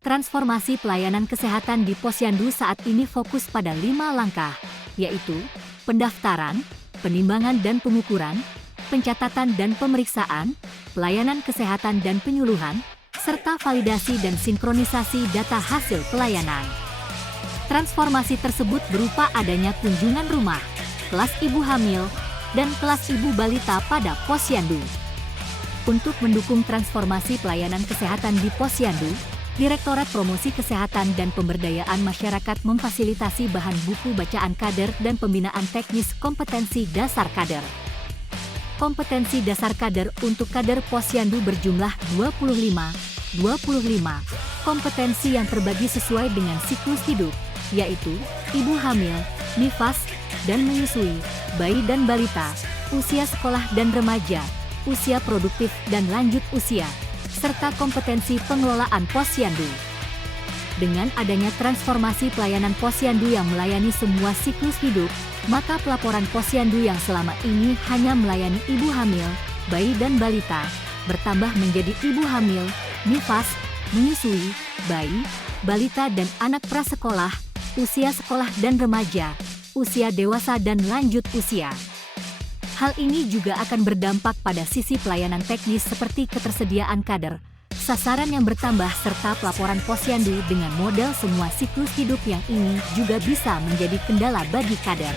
Transformasi pelayanan kesehatan di Posyandu saat ini fokus pada 5 langkah, yaitu pendaftaran, penimbangan dan pengukuran, pencatatan dan pemeriksaan, pelayanan kesehatan dan penyuluhan, serta validasi dan sinkronisasi data hasil pelayanan. Transformasi tersebut berupa adanya kunjungan rumah, kelas ibu hamil, dan kelas ibu balita pada Posyandu. Untuk mendukung transformasi pelayanan kesehatan di Posyandu, Direktorat Promosi Kesehatan dan Pemberdayaan Masyarakat memfasilitasi bahan buku bacaan kader dan pembinaan teknis kompetensi dasar kader. Kompetensi dasar kader untuk kader Posyandu berjumlah 25 kompetensi yang terbagi sesuai dengan siklus hidup, yaitu ibu hamil, nifas, dan menyusui, bayi dan balita, usia sekolah dan remaja, usia produktif dan lanjut usia, serta kompetensi pengelolaan Posyandu. Dengan adanya transformasi pelayanan Posyandu yang melayani semua siklus hidup, maka pelaporan Posyandu yang selama ini hanya melayani ibu hamil, bayi dan balita, bertambah menjadi ibu hamil, nifas, menyusui, bayi, balita dan anak prasekolah, usia sekolah dan remaja, usia dewasa dan lanjut usia. Hal ini juga akan berdampak pada sisi pelayanan teknis seperti ketersediaan kader, sasaran yang bertambah serta pelaporan Posyandu dengan model semua siklus hidup yang ini juga bisa menjadi kendala bagi kader.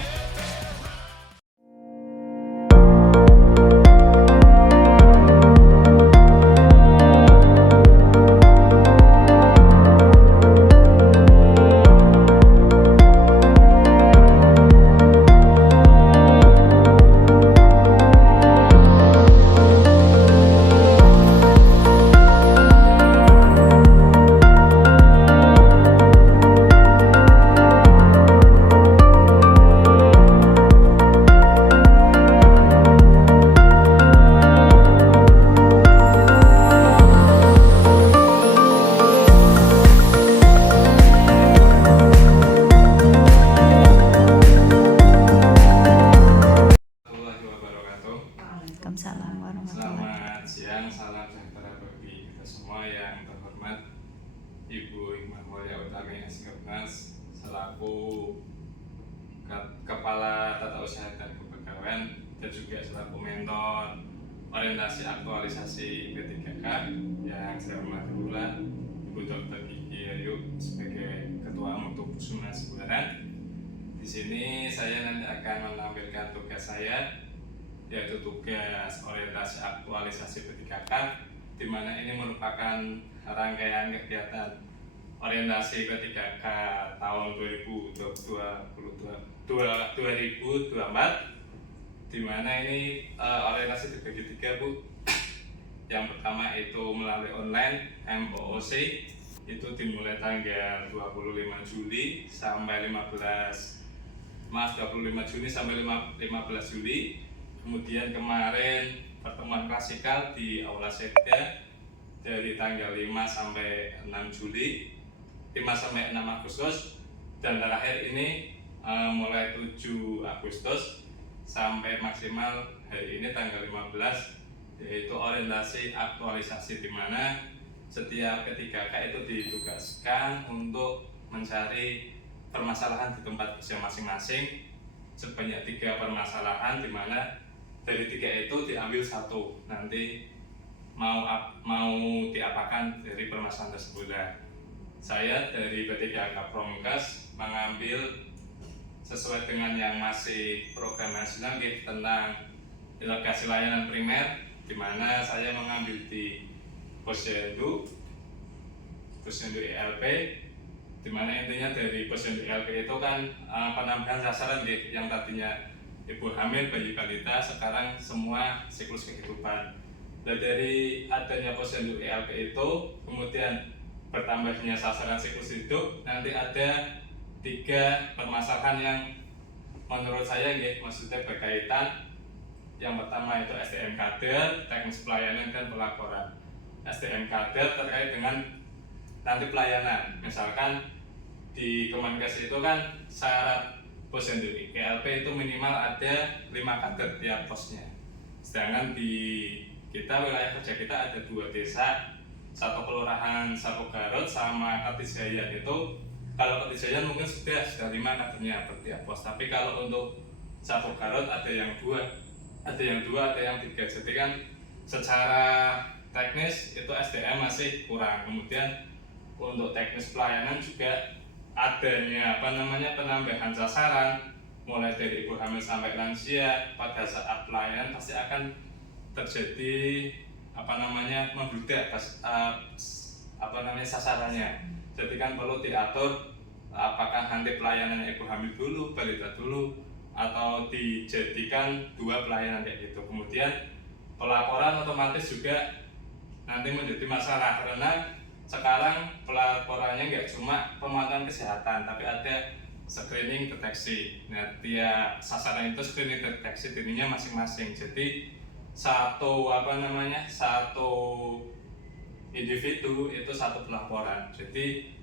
Waalaikumsalam warahmatullahi wabarakatuh. Selamat siang, salam sejahtera bagi kita semua. Yang terhormat Ibu Hikmah Mulia Utami Askepnas selaku Kepala Tata Usaha dan Kepegawaian dan juga selaku mentor orientasi aktualisasi P3K yang saya hormati pula Ibu Dr. Gigi Ayu sebagai Ketua Mutu Puskesmas Buaran. Di sini saya nanti akan menampilkan tugas saya, yaitu tugas orientasi aktualisasi P3K, di mana ini merupakan rangkaian kegiatan orientasi P3K tahun 2024, di mana ini orientasi dibagi 3, Bu. Yang pertama itu melalui online MOOC, itu dimulai tanggal 25 Juni sampai 25 Juni sampai 15 Juli. Kemudian kemarin pertemuan klasikal di Aula Sekda dari tanggal 5 sampai 6 Juli, 5 sampai 6 Agustus, dan terakhir ini mulai 7 Agustus sampai maksimal hari ini tanggal 15, yaitu orientasi aktualisasi, di mana setiap P3K itu ditugaskan untuk mencari permasalahan di tempat kerja masing-masing sebanyak 3 permasalahan, di mana dari 3 itu diambil 1, nanti mau diapakan dari permasalahan tersebut. Saya dari P3K Promkes mengambil sesuai dengan yang masih program nasional tentang delegasi layanan primer, di mana saya mengambil di Posyandu ELP, di mana intinya dari Posyandu ELP itu kan penambahan sasaran yang tadinya ibu hamil, bayi balita, sekarang semua siklus kehidupan. Dan dari adanya Posyandu ELP itu, kemudian bertambahnya sasaran siklus hidup, nanti ada 3 permasalahan yang menurut saya maksudnya berkaitan. Yang pertama itu SDM kader, teknis pelayanan dan pelaporan. SDM kader terkait dengan nanti pelayanan, misalkan di Kemenkes itu kan syarat Posyandu ELP itu minimal ada 5 kader tiap posnya. Sedangkan di kita, wilayah kerja kita ada 2 desa, satu kelurahan Sapo Garut sama Ketijayan. Itu kalau Ketijayan mungkin sudah 5 kadernya bertiap pos, tapi kalau untuk Sapo Garut ada yang 2, ada yang 3. Jadi kan secara teknis itu SDM masih kurang. Kemudian untuk teknis pelayanan juga adanya penambahan sasaran mulai dari ibu hamil sampai lansia. Pada saat pelayanan pasti akan terjadi membludak sasarannya. Jadi kan perlu diatur apakah nanti pelayanannya ibu hamil dulu, balita dulu, atau dijadikan 2 pelayanan kayak gitu. Kemudian pelaporan otomatis juga nanti menjadi masalah, karena sekarang pelaporannya nggak cuma pemantauan kesehatan, tapi ada screening deteksi. Nah, tiap sasaran itu screening deteksi dirinya masing-masing. Jadi satu individu itu 1 pelaporan. Jadi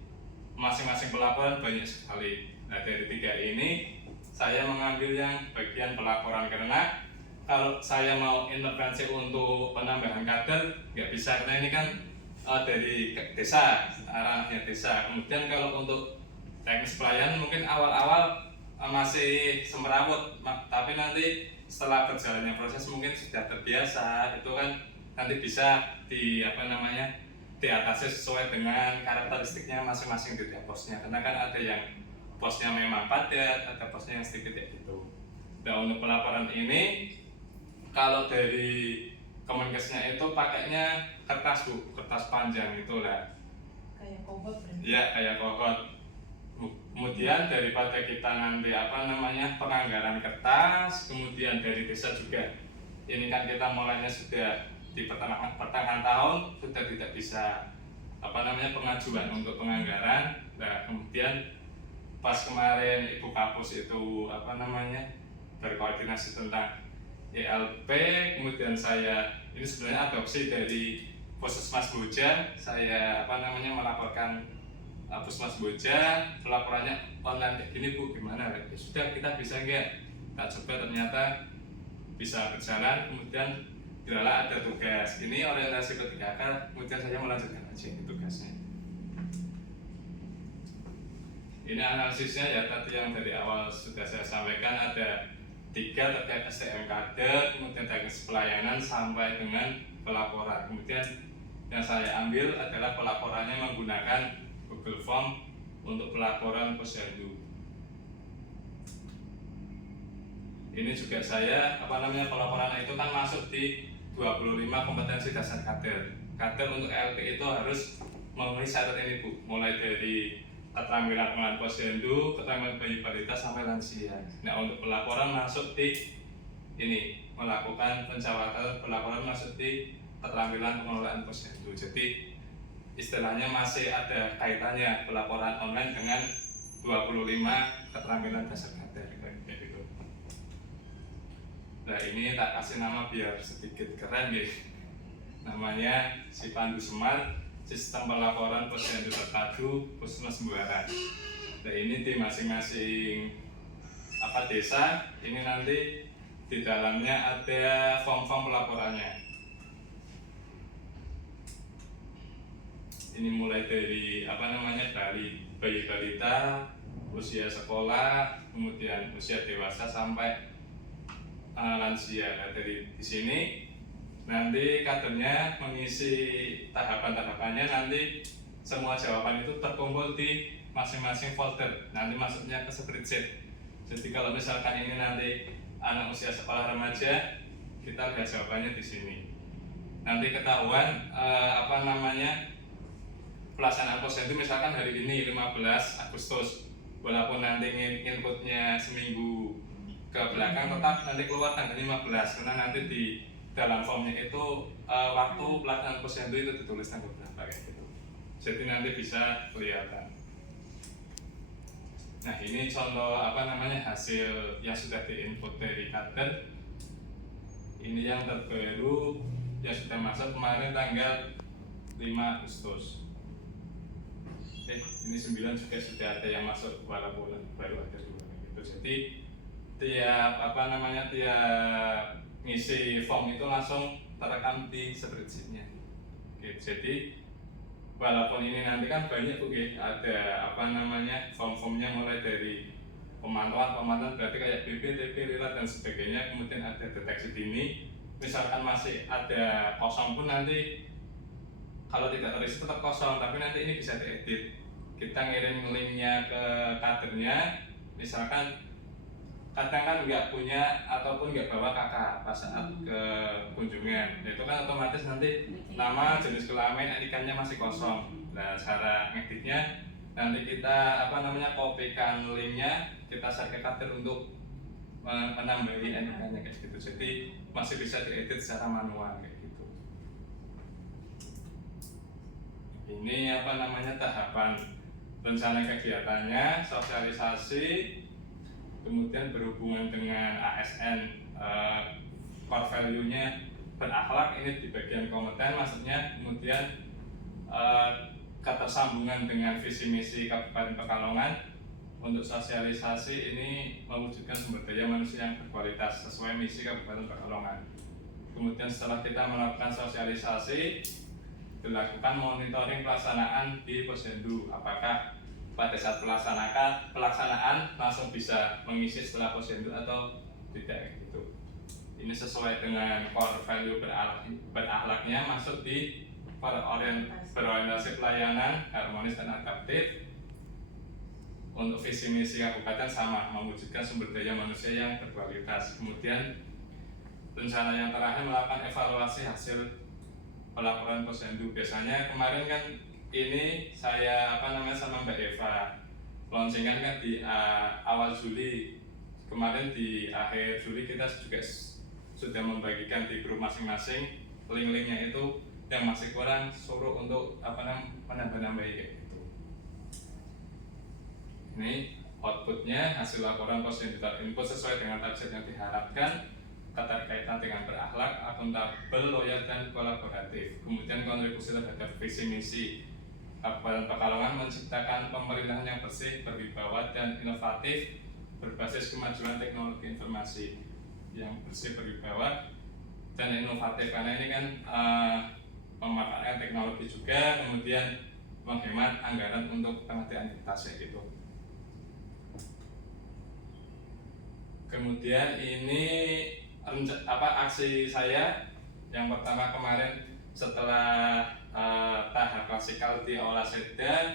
masing-masing pelaporan banyak sekali. Nah, dari 3 ini saya mengambil yang bagian pelaporan, karena kalau saya mau intervensi untuk penambahan kader nggak bisa, karena ini kan dari desa, arahnya desa. Kemudian kalau untuk teknis pelayanan mungkin awal-awal masih semerawut, tapi nanti setelah berjalannya proses mungkin sudah terbiasa. Itu kan nanti bisa diatasi sesuai dengan karakteristiknya masing-masing di tiap posnya, karena kan ada yang posnya memang padat, ada posnya yang sedikit kayak gitu. Nah, untuk pelaporan ini kalau dari Kemenkesnya itu pakainya kertas Bu, kertas panjang itulah. Kayak kohot berarti. Ya, kayak kohot. Kemudian daripada kita nanti penganggaran kertas, kemudian dari desa juga. Ini kan kita mulainya sudah di pertengahan tahun, sudah tidak bisa pengajuan untuk penganggaran. Nah, kemudian pas kemarin Ibu Kapus itu berkoordinasi tentang ELP, kemudian saya ini sebenarnya adopsi dari Puskesmas Boja. Saya melaporkan Puskesmas Boja, pelaporannya online kayak gini Bu, gimana? Ya sudah, kita bisa nggak? Tak coba, ternyata bisa berjalan. Kemudian bila ada tugas ini orientasi P3K, kemudian saya melanjutkan aja tugasnya. Ini analisisnya ya, tadi yang dari awal sudah saya sampaikan, ada 3 terkait SDM kader, kemudian teknis pelayanan sampai dengan pelaporan. Kemudian yang saya ambil adalah pelaporannya menggunakan Google Form untuk pelaporan posyandu. Ini juga saya pelaporan itu kan masuk di 25 kompetensi dasar kader. Kader untuk LP itu harus memenuhi syarat ini Bu, mulai dari keterampilan pengelolaan posyandu, keterampilan bayi balita sampai lansia. Nah, untuk pelaporan masuk di ini, melakukan pencatatan pelaporan masuk di keterampilan pengelolaan posyandu. Jadi istilahnya masih ada kaitannya pelaporan online dengan 25 keterampilan dasar kader kayak gitu. Nah, ini tak kasih nama biar sedikit keren ya. Namanya si Pandu Semar, Sistem Pelaporan Posyandu Terpadu Puskesmas Buaran. Nah, ini di masing-masing desa ini nanti di dalamnya ada form-form pelaporannya. Ini mulai dari bayi balita, usia sekolah, kemudian usia dewasa sampai lansia. Nah, dari di sini nanti kadernya mengisi tahapan-tahapannya, nanti semua jawaban itu terkumpul di masing-masing folder, nanti masuknya ke spreadsheet. Jadi kalau misalkan ini nanti anak usia sekolah remaja, kita lihat jawabannya di sini. Nanti ketahuan pelaksanaan posyandu misalkan hari ini 15 Agustus, walaupun nanti inputnya seminggu ke belakang, tetap nanti keluar tanggal 15, karena nanti di dalam formnya itu waktu pelaksanaan posyandu itu ditulis tanggal berapa kayak gitu. Jadi nanti bisa kelihatan. Nah, ini contoh hasil yang sudah diinput dari kader. Ini yang terbaru yang sudah masuk kemarin tanggal 5 Agustus. Ini 9 juga sudah ada yang masuk, walaupun baru ada 2 gitu. Jadi tiap tiap ngisi form itu langsung terekam di spreadsheet-nya. Oke, jadi walaupun ini nanti kan banyak Bu, ada form-formnya mulai dari pemantauan berarti kayak BP, TP, lirat dan sebagainya, kemudian ada deteksi dini. Misalkan masih ada kosong pun nanti kalau tidak terisi tetap kosong, tapi nanti ini bisa diedit. Kita ngirim linknya ke kadernya, misalkan kadang kan nggak punya ataupun nggak bawa kakak pas saat ke kunjungan, itu kan otomatis nanti nama, jenis kelamin, ikannya masih kosong. Nah, cara ngeditnya nanti kita kopikan linknya, kita share ke kader untuk menambahi NIK-nya kayak gitu. Jadi masih bisa diedit secara manual kayak gitu. Ini tahapan rencana kegiatannya, sosialisasi, kemudian berhubungan dengan ASN, core value-nya berakhlak, ini di bagian kompeten maksudnya. Kemudian ketersambungan dengan visi misi Kabupaten Pekalongan. Untuk sosialisasi ini mewujudkan sumber daya manusia yang berkualitas sesuai misi Kabupaten Pekalongan. Kemudian setelah kita melakukan sosialisasi, dilakukan monitoring pelaksanaan di Posyandu. Apakah pada saat pelaksanaan langsung bisa mengisi setelah Posyandu atau tidak gitu. Ini sesuai dengan core value berakhlaknya, masuk di berorientasi pelayanan, harmonis dan adaptif. Untuk visi misi kabupaten sama, mewujudkan sumber daya manusia yang berkualitas. Kemudian rencana yang terakhir melakukan evaluasi hasil pelaporan Posyandu. Biasanya kemarin kan ini saya sama Mbak Eva launchingkan kan di awal Juli. Kemarin di akhir Juli kita juga sudah membagikan di grup masing-masing link-linknya, itu yang masih kurang suruh untuk menambah-nambahi kayak gitu. Ini outputnya, hasil laporan Posyandu input sesuai dengan target yang diharapkan, keterkaitan dengan berakhlak, akuntabel, loyal dan kolaboratif. Kemudian kontribusi terhadap visi misi Kabupaten Pekalongan menciptakan pemerintahan yang bersih, berwibawa dan inovatif berbasis kemajuan teknologi informasi. Yang bersih, berwibawa dan inovatif karena ini kan memanfaatkan teknologi juga, kemudian menghemat anggaran untuk pengadaan tas gitu. Kemudian ini aksi saya yang pertama kemarin setelah tahap klasikal di Aula Setda,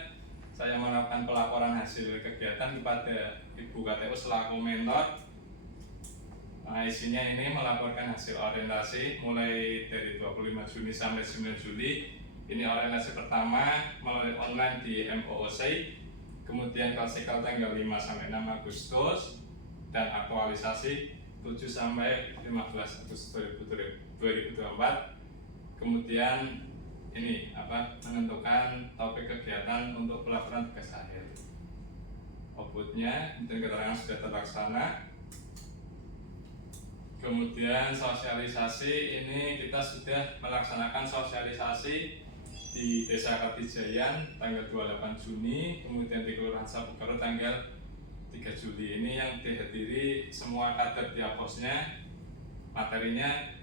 saya melakukan pelaporan hasil kegiatan kepada Ibu KTU selaku mentor. Nah, isinya ini melaporkan hasil orientasi mulai dari 25 Juni sampai 9 Juli. Ini orientasi pertama melalui online di MOOC, kemudian klasikal tanggal 5 sampai 6 Agustus, dan aktualisasi 7 sampai 15 Agustus 2024. Kemudian ini menentukan topik kegiatan untuk pelaporan tugas akhir. Outputnya dan keterangan sudah terlaksana. Kemudian sosialisasi ini kita sudah melaksanakan sosialisasi di Desa Kartijayan tanggal 28 Juni, kemudian di Kelurahan Sabukaro tanggal 3 Juli. Ini yang dihadiri semua kader di Aposnya. Materinya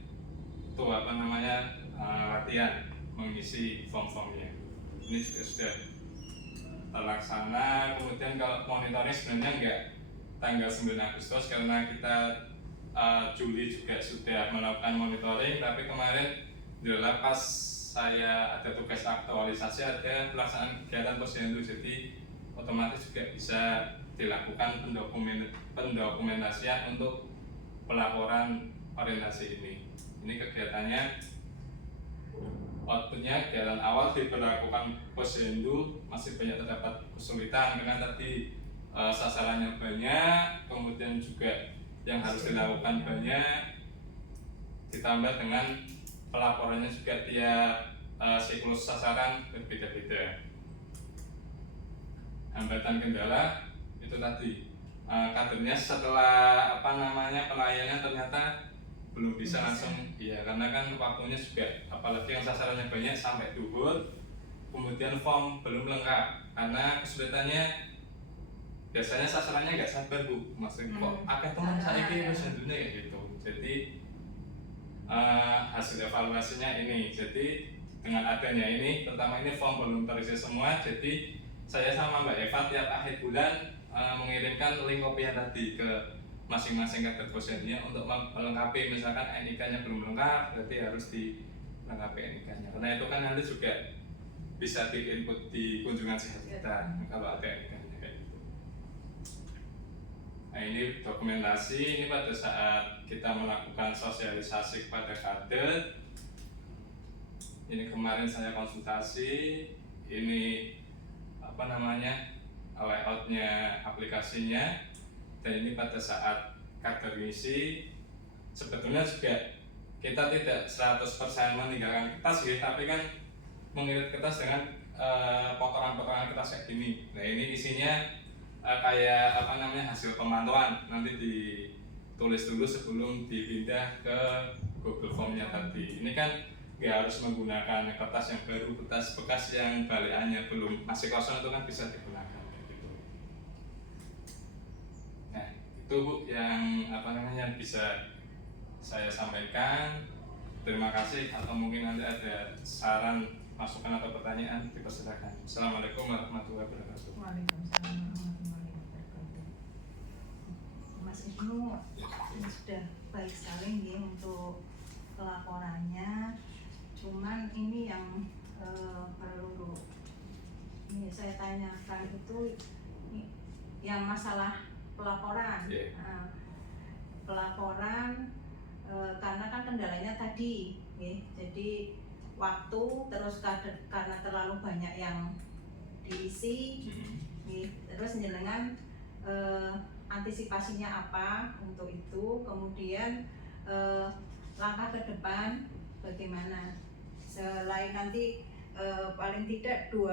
itu latihan mengisi form-formnya. Ini juga sudah terlaksana. Kemudian kalau monitoring sebenarnya enggak tanggal 9 Agustus karena kita Juli juga sudah melakukan monitoring, tapi kemarin adalah pas saya ada tugas aktualisasi, ada pelaksanaan kegiatan Posyandu, jadi otomatis juga bisa dilakukan pendokumentasian untuk pelaporan orientasi ini. Ini kegiatannya, outputnya kegiatan awal diberlakukan Posyandu masih banyak terdapat kesulitan karena tadi sasarannya banyak, kemudian juga yang harus dilakukan banyak, ditambah dengan pelaporannya juga tiap siklus sasaran berbeda-beda. Hambatan kendala itu tadi kadernya setelah pelayanan ternyata belum bisa langsung karena kan waktunya juga, apalagi yang sasarannya banyak sampai duhur, kemudian form belum lengkap karena kesulitannya biasanya sasarannya nggak sabar Bu, maksudnya kok akeh teman saya Posyandunya kayak gitu. Jadi hasil evaluasinya ini, jadi dengan adanya ini, terutama ini form belum terisi semua, jadi saya sama Mbak Eva tiap akhir bulan mengirimkan link kopian tadi ke masing-masing kader posyendunya untuk melengkapi, misalkan NIK-nya belum lengkap, berarti harus dilengkapi NIK-nya. Karena itu kan nanti juga bisa di-input di kunjungan sehat kita kalau ada NIK-nya kayak gitu. Nah ini dokumentasi, ini pada saat kita melakukan sosialisasi kepada kader. Ini kemarin saya konsultasi, ini apa namanya layoutnya aplikasinya, dan ini pada saat kader ngisi sebetulnya juga kita tidak 100% meninggalkan kertas ya, tapi kan mengirit kertas dengan potongan-potongan kertas kayak gini. Nah ini isinya kayak apa namanya hasil pemantauan, nanti ditulis dulu sebelum dipindah ke Google Form-nya tadi. Ini kan nggak harus menggunakan kertas yang baru, kertas bekas yang balikannya belum masih kosong itu kan bisa digunakan gitu. Nah itu Bu yang apa namanya bisa saya sampaikan. Terima kasih, atau mungkin nanti ada saran, masukan atau pertanyaan dipersilakan. Assalamualaikum warahmatullahi wabarakatuh. Waalaikumsalam warahmatullahi wabarakatuh. Mas Ibnu, ini sudah baik sekali nih untuk pelaporannya. Cuman ini yang perlu ini saya tanyakan itu yang masalah pelaporan. Yeah. Pelaporan karena kan kendalanya tadi, jadi waktu terus karena terlalu banyak yang diisi, terus jenengan antisipasinya apa untuk itu, kemudian langkah ke depan bagaimana selain nanti paling tidak 2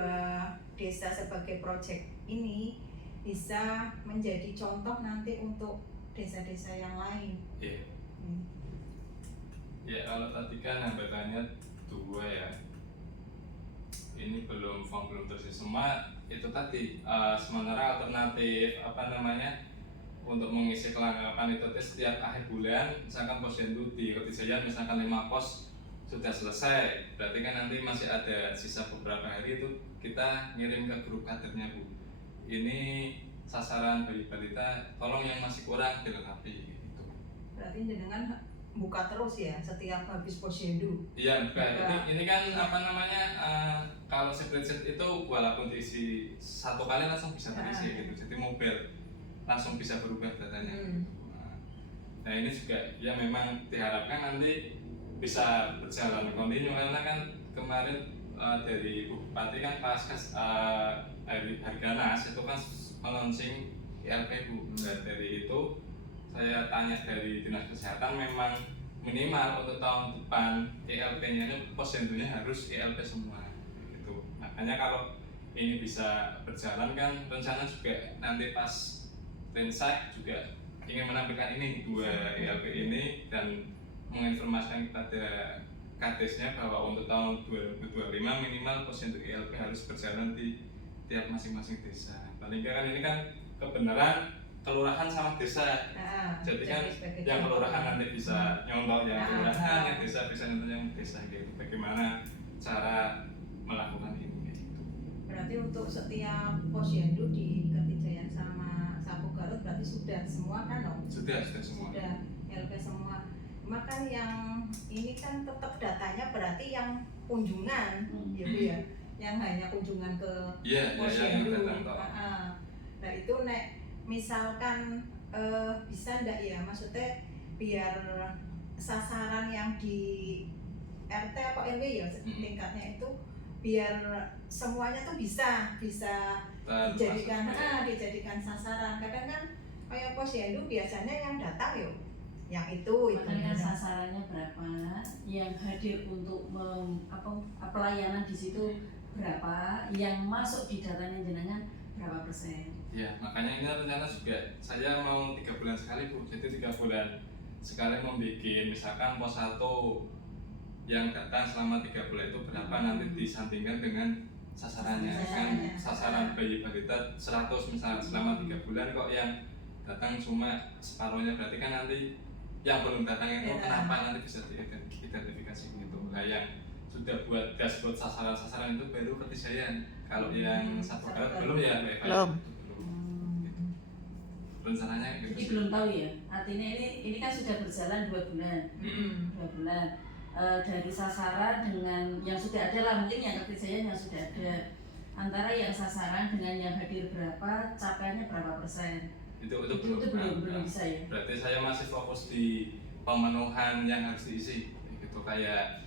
desa sebagai proyek ini bisa menjadi contoh nanti untuk desa-desa yang lain. Yeah. Ya kalau tadi kan hambatannya 2 ya, ini form belum terisi semua, itu tadi sementara alternatif apa namanya untuk mengisi kelengkapan itu setiap akhir bulan, misalkan posyandu di Ketijayan misalkan 5 pos sudah selesai, berarti kan nanti masih ada sisa beberapa hari itu kita ngirim ke grup kadernya Bu, ini sasaran bayi balita tolong yang masih kurang dilengkapi gitu. Berarti jenengan buka terus ya setiap habis posyandu? Iya buka. Ini kan apa namanya kalau spreadsheet itu walaupun diisi 1 kali langsung bisa terisi gitu, jadi mobile langsung bisa berubah datanya. Nah ini juga ya memang diharapkan nanti bisa berjalan kontinu, karena kan kemarin dari Bu Bupati kan pas hari Harganas itu kan launching ILP Bu. Dan dari itu saya tanya dari Dinas Kesehatan, memang minimal untuk tahun depan ILP-nya posyandunya harus ILP semua gitu. Makanya kalau ini bisa berjalan kan rencana juga nanti pas Rensak juga ingin menampilkan ini 2 ILP ini dan menginformasikan kepada kadesnya bahwa untuk tahun 2025 minimal posyandu ILP harus berjalan di tiap masing-masing desa. Paling kan ini kan kebenaran kelurahan sama desa. Jadi kan yang kelurahan nanti bisa nyontoh yang kelurahan, yang desa bisa nyontoh yang desa gitu. Bagaimana cara melakukan ini gitu. Berarti untuk setiap posyandu di Ketijayan sama Sapu Garut berarti sudah semua kan dong? Sudah semua. Sudah ILP semua. Maka yang ini kan tetap datanya berarti yang kunjungan, ya Bu ya, yang hanya kunjungan ke posyandu. Nah itu misalkan bisa enggak ya, maksudnya biar sasaran yang di RT apa RW ya tingkatnya itu biar semuanya tuh bisa dijadikan sasaran. Kadang kan kayak posyandu biasanya yang datang yuk yang itu makanya sasarannya berapa, yang hadir untuk pelayanan di situ berapa, yang masuk di datanya jenengan berapa persen. Ya makanya ini rencana juga saya mau 3 bulan sekali Bu, jadi 3 bulan sekali mau bikin misalkan pos 1 yang datang selama 3 bulan itu berapa, nanti disandingkan dengan sasarannya. Kan sasaran bayi balita 100 misalnya selama 3 bulan, kok yang datang cuma separuhnya, berarti kan nanti yang belum datang itu kenapa nanti bisa diidentifikasi gitu. Nah yang sudah buat dashboard sasaran-sasaran itu baru Kertijayan. Kalau yang Sapo Garut belum ya Mbak Eva? Belum. Gitu. Rencananya gitu. Jadi belum tahu ya. Artinya ini kan sudah berjalan 2 bulan. 2 bulan. Dari sasaran dengan yang sudah ada lah, mungkin yang Kertijayan yang sudah ada, antara yang sasaran dengan yang hadir berapa, capaiannya berapa persen? Itu belum bisa ya. Berarti saya masih fokus di pemenuhan yang harus diisi gitu, kayak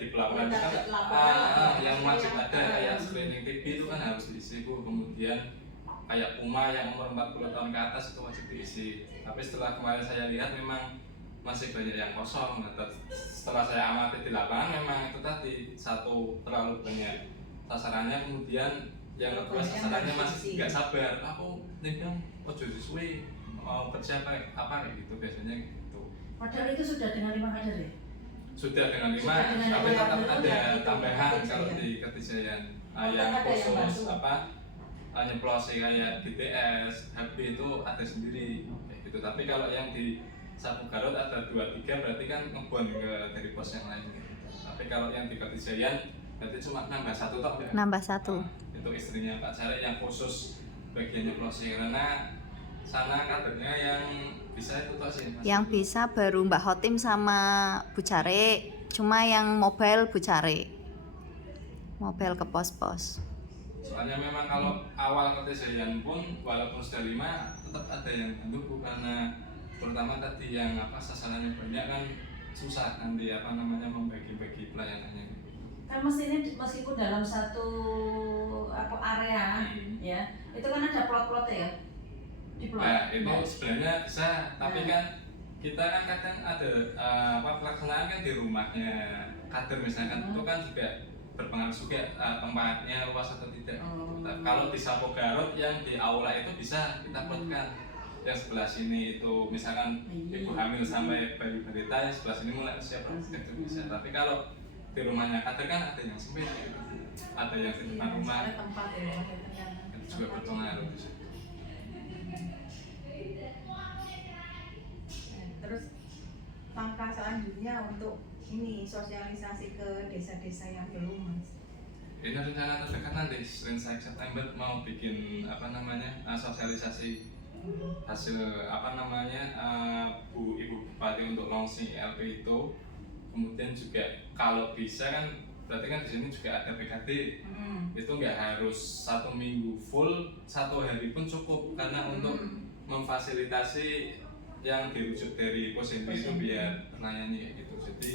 di pelaporan kan yang wajib ada, kayak screening TB itu kan harus diisi Bu. Kemudian kayak PUMA yang umur 40 tahun ke atas itu wajib diisi. Tapi setelah kemarin saya lihat memang masih banyak yang kosong. Setelah saya amati di lapangan memang itu tadi, satu terlalu banyak sasarannya, kemudian yang kedua sasarannya masih nggak sabar, aku nih bilang ojo disuwe mau kerja apa kayak gitu biasanya gitu. Padahal itu sudah dengan 5 kader ya? Sudah dengan 5, tapi tetap ada tambahan kalau di Kertijayan yang khusus nyeplosi kayak DTS, HB itu ada sendiri kayak gitu. Tapi kalau yang di Sapo Garut ada 2-3 berarti kan ngebon dari pos yang lain gitu. Tapi kalau yang di Kertijayan berarti cuma nambah 1 tok ya? Nambah 1. Itu istrinya Pak Jarek yang khusus bagian nyeplosi, karena sana kadernya yang bisa itu tok sih Mas. Yang bisa baru Mbak Hotim sama Bu Jarek, cuma yang mobile Bu Jarek. Mobile ke pos-pos. Soalnya memang kalau awal Kertijayan pun walaupun sudah 5 tetap ada yang bantu, karena terutama tadi yang sasarannya banyak kan susah nanti membagi-bagi pelayanannya. Kan meskipun dalam satu area ya, itu kan ada plot-plot ya. Di plot. Nah, itu sebenarnya bisa, tapi kan kita kan kadang ada pelaksanaan kan di rumahnya kader misalkan, itu kan juga berpengaruh juga tempatnya luas atau tidak. Kalau di Sapo Garut yang di aula itu bisa kita plotkan. Yang sebelah sini itu misalkan ibu hamil sampai bayi balita, yang sebelah sini mulai usia produktif itu bisa. Tapi kalau di rumahnya kader kan ada yang sempit gitu. Ada yang di depan rumah. Tempat ya, itu juga berpengaruh di situ. Terus langkah selanjutnya untuk ini sosialisasi ke desa-desa yang belum Mas. Ini rencana terdekat nanti September mau bikin sosialisasi hasil Ibu Bupati untuk launching LP itu. Kemudian juga kalau bisa kan berarti kan di sini juga ada PKD. Itu nggak harus 1 minggu full, 1 hari pun cukup, karena untuk memfasilitasi yang dirujuk dari posyandu itu biar melayani kayak gitu. Jadi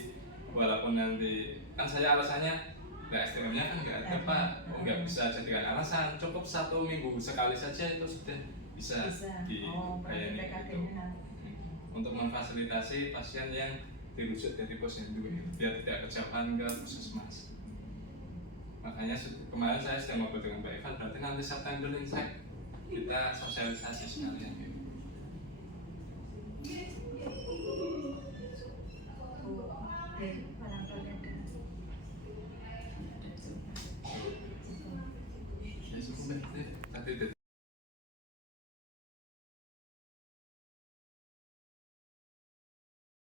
walaupun nanti kan saya alasannya nggak STM-nya kan nggak ada Pak, nggak bisa jadikan alasan, cukup 1 minggu sekali saja itu sudah bisa dilayani gitu. Untuk memfasilitasi pasien yang dirujuk dari posyandu biar tidak kejauhan ke puskesmas. Makanya kemarin saya sudah ngobrol dengan Mbak Eva, berarti nanti September Insight kita sosialisasi sekalian gitu. Ya, cukup. Tadi